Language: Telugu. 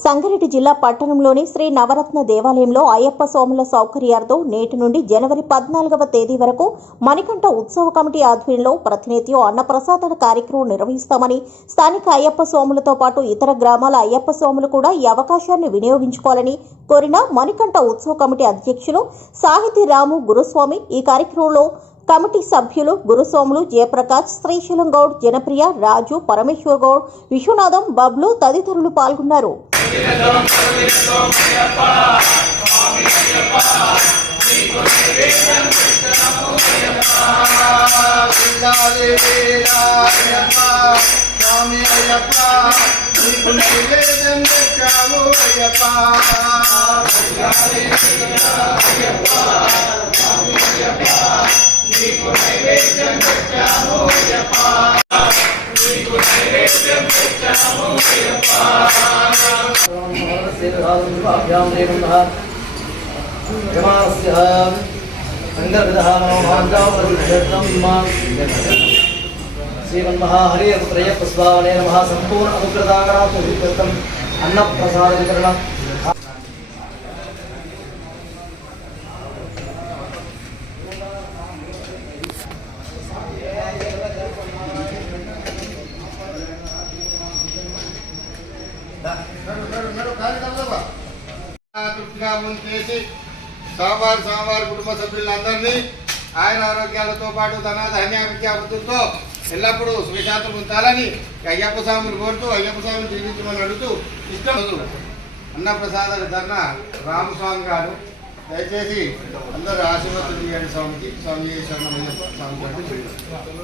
సంగారెడ్డి జిల్లా పట్టణంలోని శ్రీ నవరత్న దేవాలయంలో అయ్యప్ప స్వాముల సౌకర్యార్థం నేటి నుండి జనవరి పద్నాలుగవ తేదీ వరకు మణికంఠ ఉత్సవ కమిటీ ఆధ్వర్యంలో ప్రతినిత్యం అన్నప్రసాదన కార్యక్రమం నిర్వహిస్తామని స్థానిక అయ్యప్ప స్వాములతో పాటు ఇతర గ్రామాల అయ్యప్ప స్వాములు కూడా ఈ అవకాశాన్ని వినియోగించుకోవాలని కోరిన మణికంఠ ఉత్సవ కమిటీ అధ్యక్షులు సాహితీ రాము గురుస్వామి ఈ కార్యక్రమంలో కమిటీ సభ్యులు గురుస్వాములు జయప్రకాష్ శ్రీశైలం గౌడ్ జనప్రియ రాజు పరమేశ్వర్ గౌడ్ విశ్వనాథం బబ్లు తదితరులు పాల్గొన్నారు. స్వామి అయ్యప్ప నీకు నివేదన తెచ్చాము అయ్యప్ప శ్రీమన్మహాహరిపుత్రయ్యప్ప స్వామినే నమ సంపూర్ణ అనుగ్రదాగరాత్మ అన్నప్రసాద వితరణం తృప్తిగా ముందు చేసి స్వామివారి స్వామివారి కుటుంబ సభ్యులందరినీ ఆయన ఆరోగ్యాలతో పాటు ధన ధాన్య విద్యాబుద్ధులతో ఎల్లప్పుడూ సుఖశాంతం ఉంచాలని అయ్యప్ప స్వామిని కోరుతూ అయ్యప్ప స్వామిని జీవించమని అడుగుతూ ఇష్టం అన్నప్రసాద ధర్న రామస్వామి గారు. దయచేసి అందరూ ఆశీర్వాదం చేయండి స్వామికి. స్వామి స్వామి